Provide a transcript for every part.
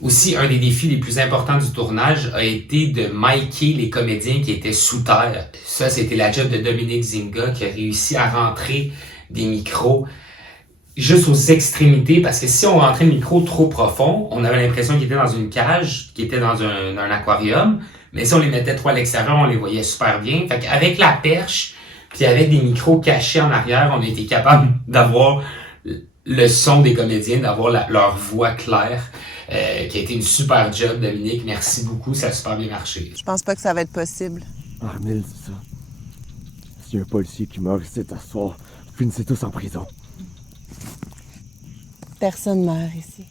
Aussi, un des défis les plus importants du tournage a été de micer les comédiens qui étaient sous terre. Ça, c'était la job de Dominique Zinga qui a réussi à rentrer des micros juste aux extrémités, parce que si on rentrait le micro trop profond, on avait l'impression qu'il était dans une cage, qu'il était dans un aquarium, mais si on les mettait trop à l'extérieur, on les voyait super bien. Fait qu'avec la perche, puis avec des micros cachés en arrière, on a été capable d'avoir le son des comédiens, d'avoir leur voix claire. Qui a été une super job, Dominique. Merci beaucoup, ça a super bien marché. Je pense pas que ça va être possible. Armel, c'est ça. S'il y a un policier qui meurt ici ce soir, vous finissez tous en prison. Personne meurt ici.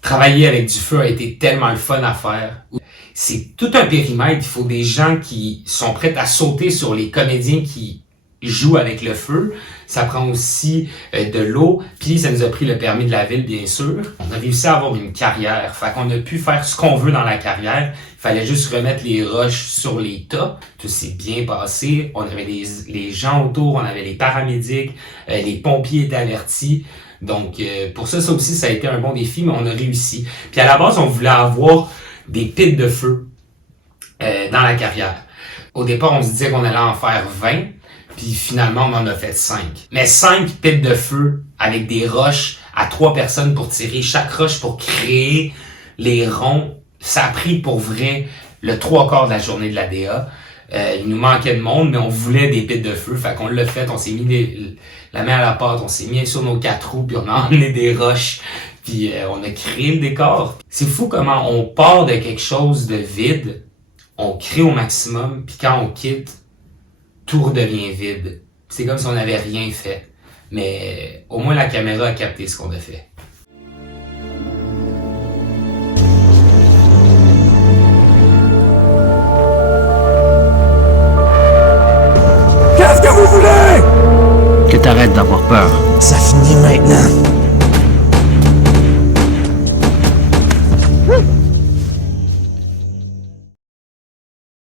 Travailler avec du feu a été tellement le fun à faire. C'est tout un périmètre. Il faut des gens qui sont prêts à sauter sur les comédiens qui jouent avec le feu. Ça prend aussi de l'eau. Puis ça nous a pris le permis de la ville, bien sûr. On a réussi à avoir une carrière. Fait qu'on a pu faire ce qu'on veut dans la carrière. Il fallait juste remettre les roches sur les tas. Tout s'est bien passé. On avait les gens autour, on avait les paramédics, les pompiers étaient avertis. Donc, pour ça aussi, ça a été un bon défi, mais on a réussi. Puis à la base, on voulait avoir des pits de feu dans la carrière. Au départ, on se disait qu'on allait en faire 20, puis finalement, on en a fait 5. Mais 5 pits de feu avec des roches à 3 personnes pour tirer chaque roche pour créer les ronds, ça a pris pour vrai le 3/4 de la journée de la DA. Il nous manquait de monde, mais on voulait des pits de feu. Fait qu'on l'a fait, on s'est mis la main à la pâte, on s'est mis sur nos 4 roues, puis on a emmené des roches, puis on a créé le décor. C'est fou comment on part de quelque chose de vide, on crée au maximum, puis quand on quitte, tout redevient vide. C'est comme si on n'avait rien fait. Mais au moins la caméra a capté ce qu'on a fait. Qu'est-ce que vous voulez? Que t'arrêtes d'avoir peur. Ça finit maintenant.